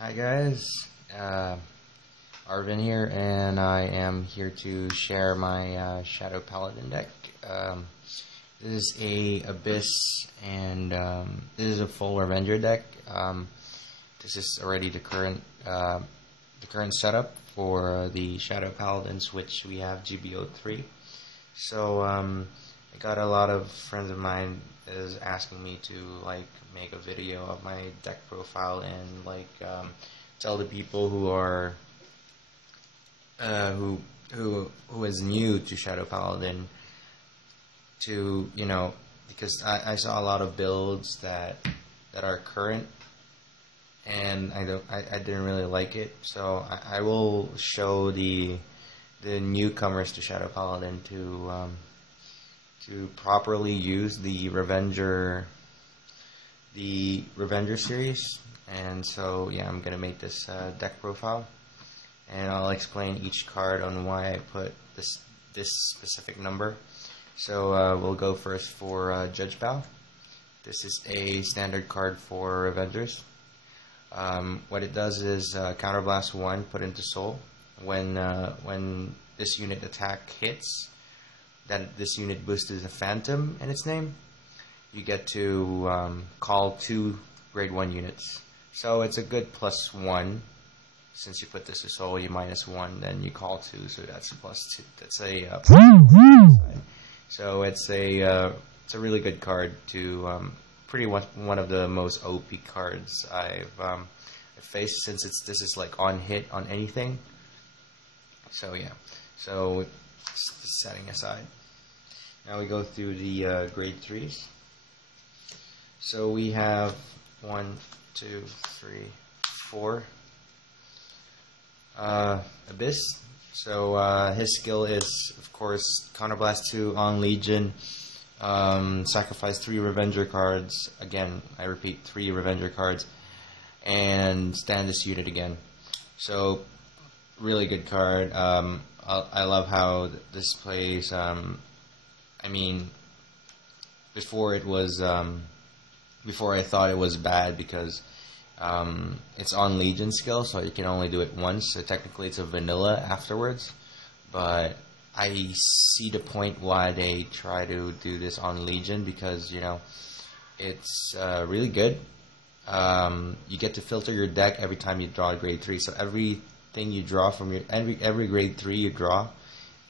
Hi guys, uh, Arvin here, and I am here to share my Shadow Paladin deck. This is a Abyss, and this is a full Revenger deck. This is already the current setup for the Shadow Paladins, which we have GBO3. So I got a lot of friends of mine is asking me to make a video of my deck profile and tell the people who are who is new to Shadow Paladin to because I saw a lot of builds that are current, and I didn't really like it, so I will show the newcomers to Shadow Paladin to properly use the Revenger series. And so yeah, I'm gonna make this deck profile, and I'll explain each card on why I put this specific number. So we'll go first for Judge Bow. This is a standard card for Revengers. What it does is counterblast 1, put into soul. When this unit attack hits, that this unit boosted a phantom in its name, you get to call 2 grade 1 units. So it's a good +1. Since you put this to soul, you -1, then you call 2, so that's +2. That's a so it's a really good card to pretty much one of the most OP cards I've faced, since this is like on hit on anything. So yeah, so setting aside, now we go through the grade 3s. So we have 1, 2, 3, 4. Abyss. So his skill is, of course, counterblast 2 on Legion. Sacrifice 3 Revenger cards. Again, I repeat, 3 Revenger cards, and stand this unit again. So really good card. I love how this plays. I mean, before it was before I thought it was bad because it's on Legion skill, so you can only do it once. So technically, it's a vanilla afterwards. But I see the point why they try to do this on Legion, because it's really good. You get to filter your deck every time you draw a grade 3. So everything you draw from your every grade 3 you draw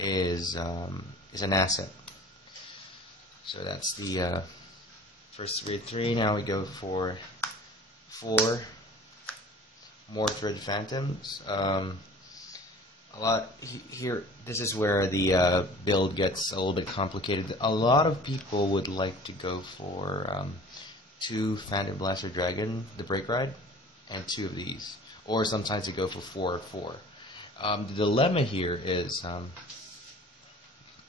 is an asset. So that's the first grade 3. Now we go for 4 Mortred Phantoms. A lot here. This is where the build gets a little bit complicated. A lot of people would like to go for 2 Phantom Blaster Dragon, the Break Ride, and 2 of these, or sometimes they go for 4 or 4. The dilemma here is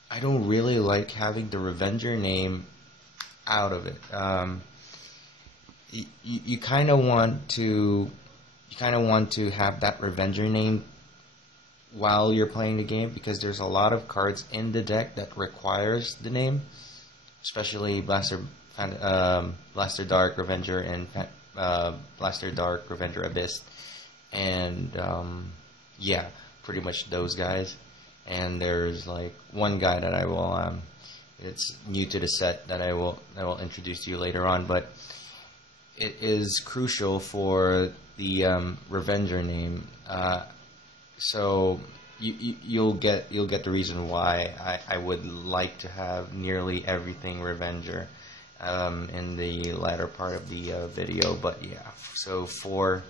I don't really like having the Revenger name out of it. You kind of want to have that Revenger name while you're playing the game, because there's a lot of cards in the deck that requires the name, especially Blaster Dark Revenger and Blaster Dark Revenger Abyss, and yeah, pretty much those guys. And there's like one guy that I will it's new to the set that I will introduce to you later on, but it is crucial for the Revenger name. So you'll get the reason why I would like to have nearly everything Revenger in the latter part of the video. But yeah, so 4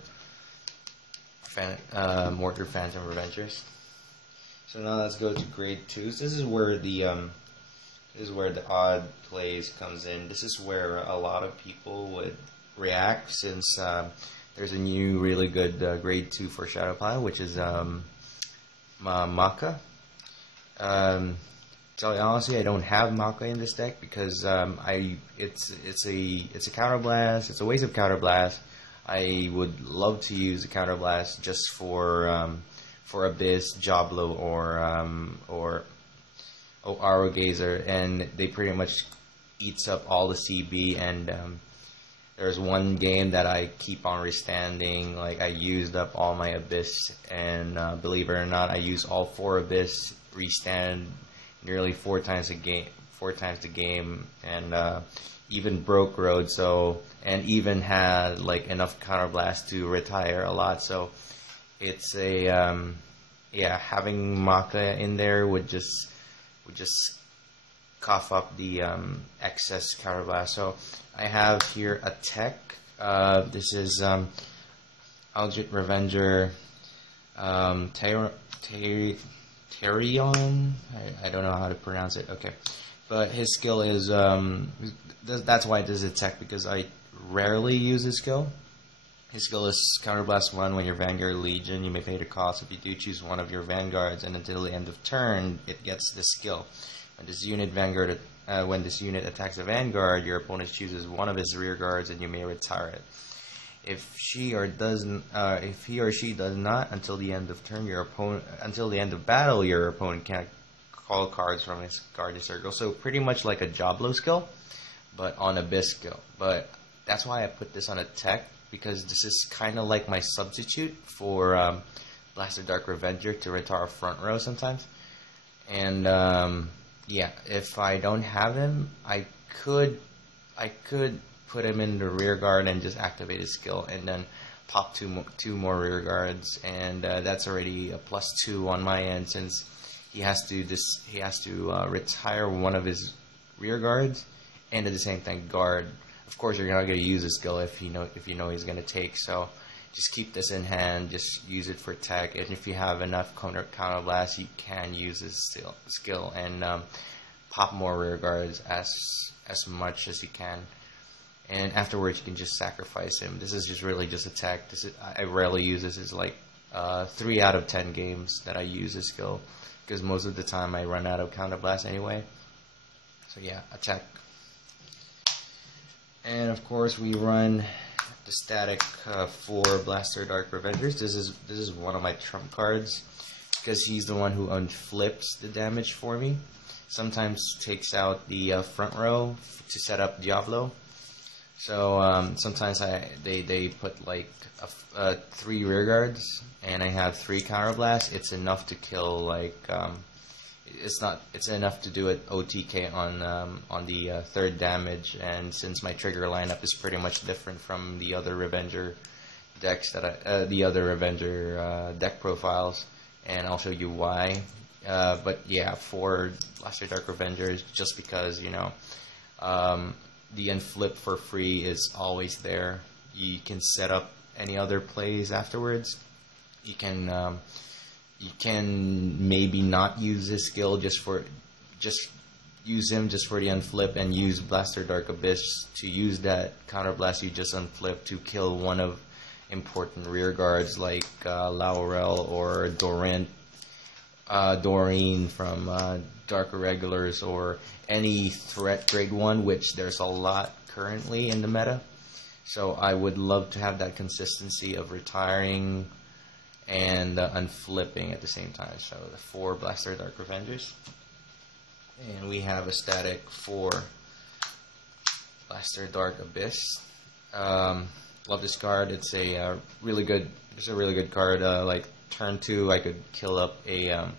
Mortar Phantom Revengers. So now let's go to grade 2s. This is where the odd plays comes in. This is where a lot of people would react, since there's a new really good grade 2 for Shadow Paladin, which is Maka. Tell you honestly, I don't have Maka in this deck because it's a counterblast. It's a waste of counterblast. I would love to use a counterblast just for Abyss, Diablo, or Arrow Gazer, and they pretty much eats up all the CB, and There's one game that I keep on restanding. Like, I used up all my Abyss, and believe it or not, I use all 4 Abyss, restand nearly 4 times the game, and even broke road. So, and even had like enough counterblast to retire a lot. So it's a yeah, having Maka in there would just cough up the excess counterblast. So I have here a tech. This is Algit Revenger, Terion. I don't know how to pronounce it. Okay, but his skill is that's why this is a tech, because I rarely use his skill. His skill is Counterblast 1 when your Vanguard Legion. You may pay the cost. If you do, choose one of your Vanguards, and until the end of turn, it gets this skill. When this unit attacks a Vanguard, your opponent chooses one of his rear guards, and you may retire it. If he or she does not, until the end of battle, your opponent can't call cards from his guarded circle. So pretty much like a Diablo skill, but on Abyss skill. But that's why I put this on a tech, because this is kind of like my substitute for Blaster Dark Revenger to retire front row sometimes. And yeah, if I don't have him, I could put him in the rear guard and just activate his skill, and then pop two more rear guards, and that's already a +2 on my end, since he has to retire one of his rear guards, and at the same time guard. Of course, you're not going to use a skill if you know he's going to take. So just keep this in hand. Just use it for tech, and if you have enough counterblast, you can use this skill and pop more rear guards as much as you can. And afterwards, you can just sacrifice him. This is just really just a tech. I rarely use this. It's like 3 out of 10 games that I use this skill, because most of the time I run out of counterblast anyway. So yeah, attack. And of course, we run the static 4 Blaster Dark Revengers. This is one of my trump cards, because he's the one who unflips the damage for me. Sometimes takes out the front row to set up Diablo. So sometimes they put like 3 rear guards, and I have 3 counterblasts. It's enough to kill like it's enough to do it OTK on the 3rd damage. And since my trigger lineup is pretty much different from the other Revenger decks deck profiles, and I'll show you why. But yeah, for Blaster Dark Revengers, just because the unflip for free is always there. You can set up any other plays afterwards. You can maybe not use his skill, just use him just for the unflip, and use Blaster Dark Abyss to use that counterblast you just unflip to kill one of important rear guards like Laurel or Doreen from Dark Irregulars, or any threat grade 1, which there's a lot currently in the meta. So I would love to have that consistency of retiring and unflipping at the same time. So the 4 Blaster Dark Revengers, and we have a static 4 Blaster Dark Abyss. Love this card. It's a really good card. Like turn 2, I could kill up a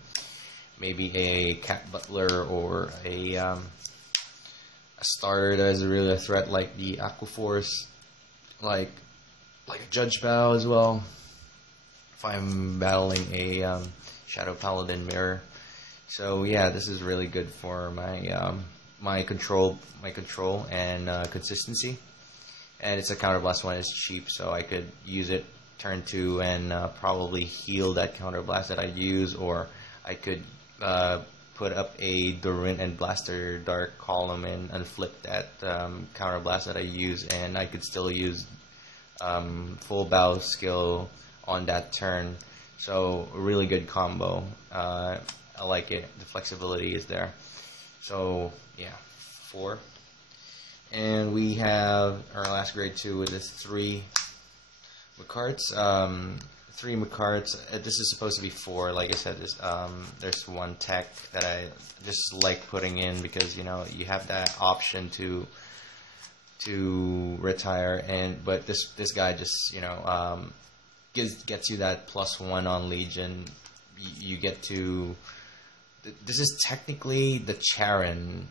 maybe a Cat Butler, or a starter that is really a threat like the Aquaforce, like a Judge Bow as well. If I'm battling a Shadow Paladin Mirror. So yeah, this is really good for my my control and consistency. And it's a counterblast 1. It's cheap, so I could use it turn 2 and probably heal that counterblast that I use, or I could put up a Doreen and Blaster Dark column and unflip that counterblast that I use, and I could still use full bow skill on that turn. So a really good combo. I like it. The flexibility is there. So yeah, 4. And we have our last grade 2 with this 3 Macarts. 3 Macarts. This is supposed to be 4. Like I said, there's one tech that I just like putting in, because you have that option to to retire, but this guy just gets you that +1 on Legion. You get to. This is technically the Charon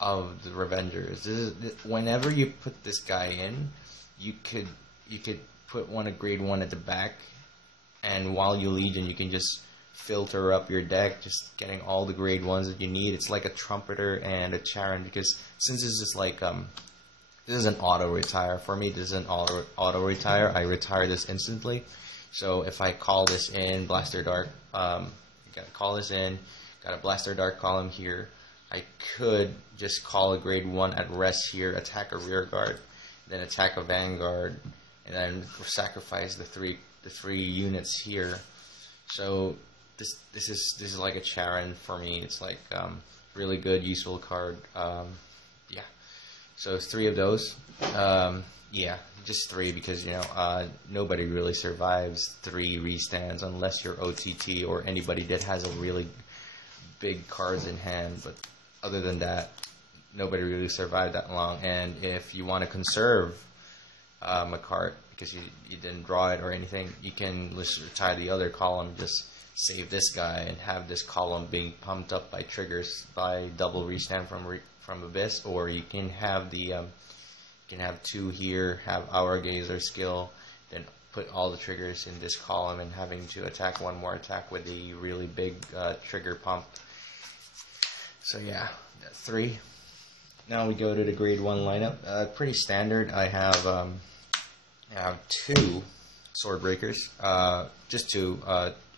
of the Revengers. Whenever you put this guy in, you could put one at grade 1 at the back, and while you Legion, you can just filter up your deck, just getting all the grade 1s that you need. It's like a Trumpeter and a Charon, because since this is like this is an auto retire for me. This is an auto retire. I retire this instantly. So if I call this in, Blaster Dark, gotta call this in. Got a Blaster Dark column here. I could just call a grade 1 at rest here, attack a rear guard, then attack a vanguard, and then sacrifice the three units here. So this is like a Charon for me. It's like really good, useful card. Yeah. So 3 of those. Yeah, just 3 because nobody really survives 3 restands unless you're OTT or anybody that has a really big cards in hand. But other than that, nobody really survived that long. And if you want to conserve a card because you didn't draw it or anything, you can just retire the other column, just save this guy and have this column being pumped up by triggers by double restand from Abyss, or you can have the you can have 2 here, have Hour Gazer skill, then put all the triggers in this column and having to attack one more attack with a really big trigger pump. So yeah, that's 3. Now we go to the grade 1 lineup. Pretty standard. I have 2 Sword Breakers. Just 2.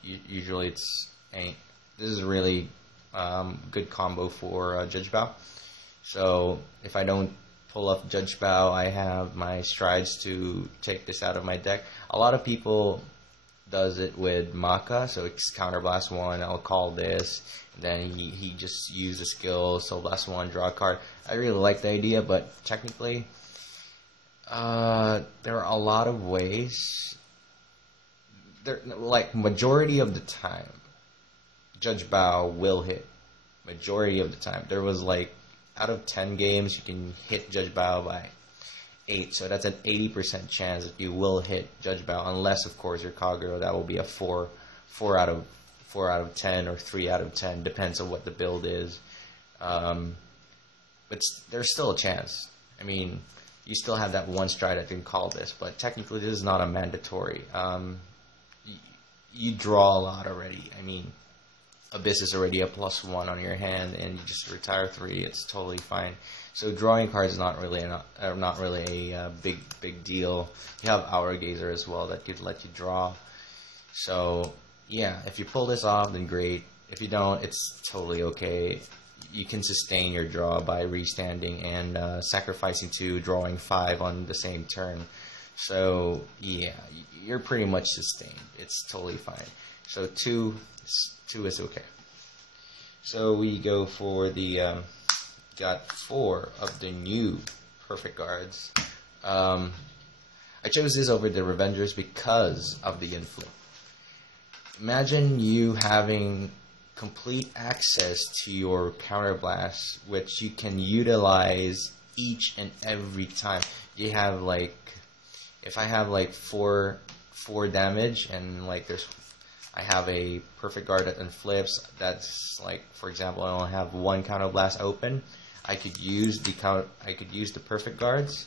Usually it's this is a really good combo for Judge Bow. So if I don't pull up Judge Bow, I have my Strides to take this out of my deck. A lot of people does it with Maka, so it's Counterblast 1, I'll call this, and then he just used the skill, Soul Blast 1, draw a card. I really like the idea, but technically there are a lot of ways. Like majority of the time, Judge Bow will hit. Majority of the time. There was like out of 10 games, you can hit Judge Bow by 8. So that's an 80% chance that you will hit Judge Bow, unless of course you're Kagero. That will be a 4 out of 10 or 3 out of 10, depends on what the build is. But there's still a chance. I mean, you still have that one stride that can call this, but technically this is not a mandatory. You draw a lot already. I mean, Abyss is already a +1 on your hand, and you just retire 3. It's totally fine. So drawing cards is not really a big deal. You have Hour Gazer as well that could let you draw. So yeah, if you pull this off, then great. If you don't, it's totally okay. You can sustain your draw by restanding and sacrificing 2, drawing 5 on the same turn. So yeah, you're pretty much sustained. It's totally fine. So 2 is okay. So we go for the got 4 of the new Perfect Guards. I chose this over the Revengers because of the inflict. Imagine you having complete access to your counterblast, which you can utilize each and every time. You have like, if I have like 4 damage, and like I have a Perfect Guard that unflips. That's like, for example, I only have 1 counterblast open. I could use the Perfect Guards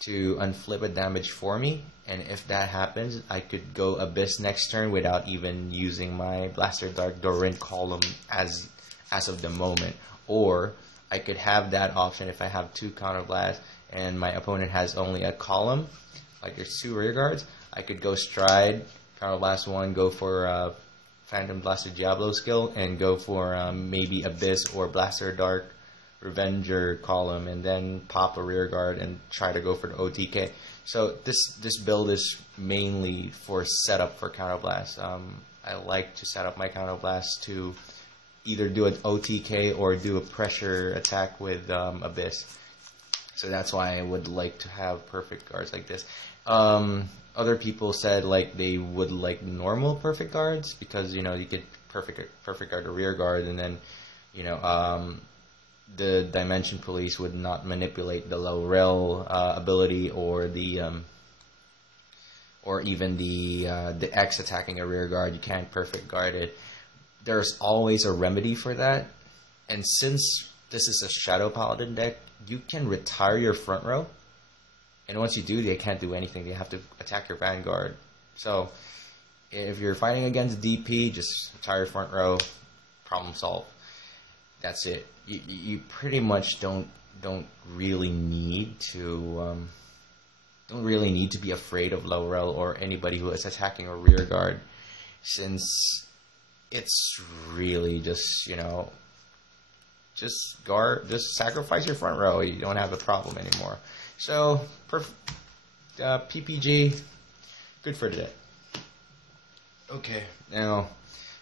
to unflip a damage for me, and if that happens, I could go Abyss next turn without even using my Blaster Dark Dorint column as of the moment. Or I could have that option if I have 2 counterblasts and my opponent has only a column, like there's 2 rear guards. I could go Stride, Counterblast 1, go for Phantom Blaster Diablo skill, and go for maybe Abyss or Blaster Dark Revenger column, and then pop a rear guard and try to go for the OTK. So this build is mainly for setup for Counterblast. I like to set up my Counterblast to either do an OTK or do a pressure attack with Abyss. So that's why I would like to have Perfect Guards like this. Other people said like they would like normal Perfect Guards because you get perfect guard to rear guard, and then the Dimension Police would not manipulate the low rel ability or the or even the X attacking a rear guard. You can't perfect guard it. There's always a remedy for that, and since this is a Shadow Paladin deck, you can retire your front row, and once you do, they can't do anything. They have to attack your vanguard. So if you're fighting against DP, just retire your front row, problem solved. That's it. You pretty much don't really need to be afraid of low rel or anybody who is attacking a rear guard, since it's really just, you know, just sacrifice your front row. You don't have a problem anymore. So PPG, good for today. Okay, now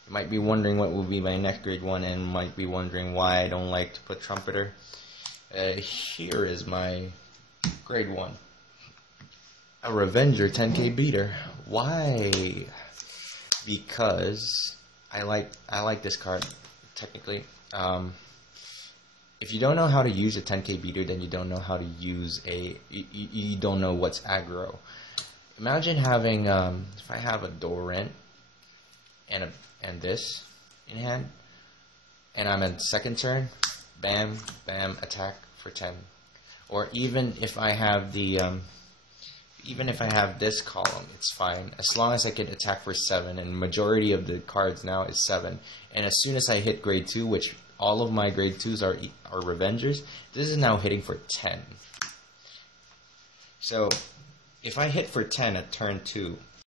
you might be wondering what will be my next grade 1, and might be wondering why I don't like to put Trumpeter. Here is my grade 1. A Revenger 10k beater. Why? Because I like this card, technically. If you don't know how to use a 10k beater, then you don't know how to use you don't know what's aggro. Imagine having, if I have a door rent and this in hand, and I'm in second turn, bam, bam, attack for 10. Or even if I have the, even if I have this column, it's fine, as long as I can attack for 7, and majority of the cards now is 7. And as soon as I hit grade 2, which all of my grade 2s are Revengers, this is now hitting for 10. So if I hit for 10 at turn 2,